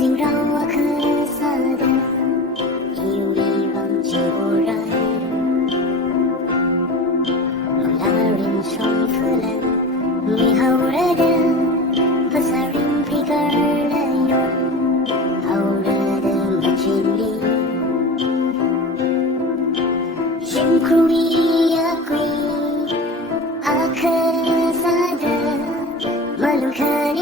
竟让我咳嗽的以为忘记我人，老人重复了你好热的不撒人皮革的用好热的马距离辛苦一呀贵阿克萨的马路可里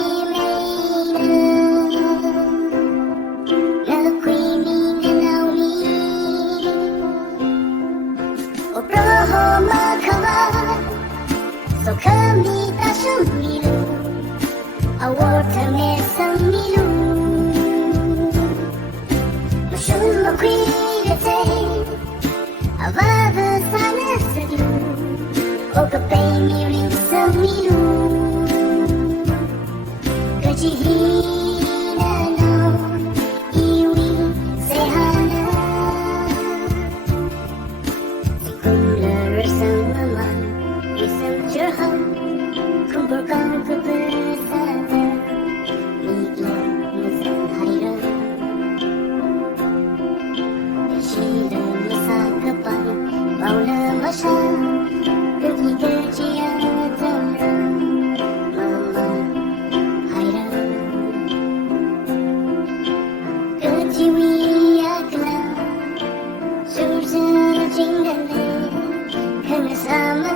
kami tak semilu awal kami semilu masyul makwilate avava sana sadilu o kapay miring semilu kajihina no iwi sehana sekular sama isang jerham kumpul kau ke bersama niklah mesan hairan Syira masa kapan Maula masa pergi kerja tamran Mama hairan Ketiwi akla Sursa jinggale Kena sama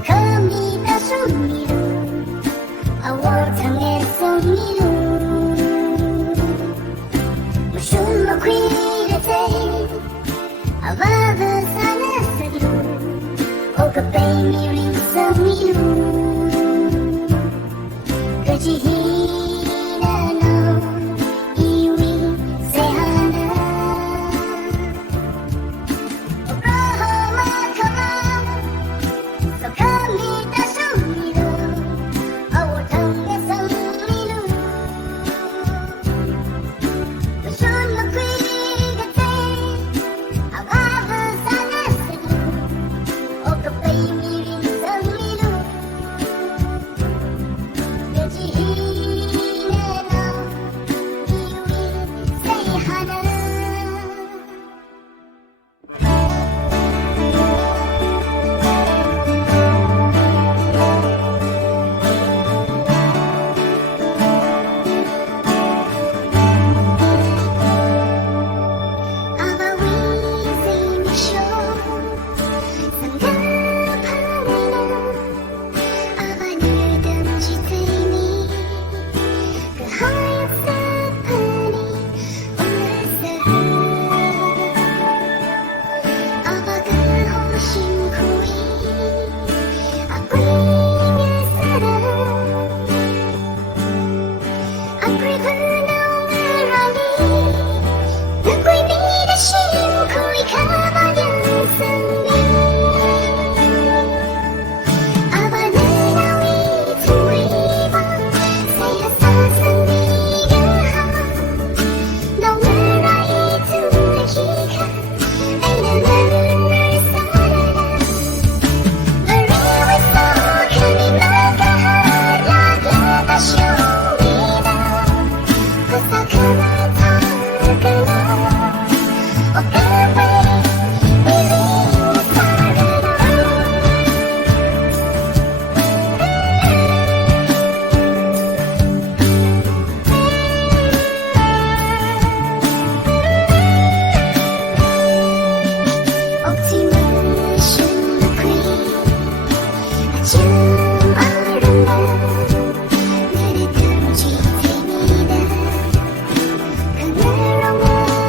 kami tak semilu awal tangan semilu masyul makwilate avava sana sadilu o kapay miring semilu kajihina no iwi sehana kami tak semilu awal tangan semilu masyul makwilate avava sana sadilu o kapay miring semilu kajihina no iwi sehana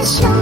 show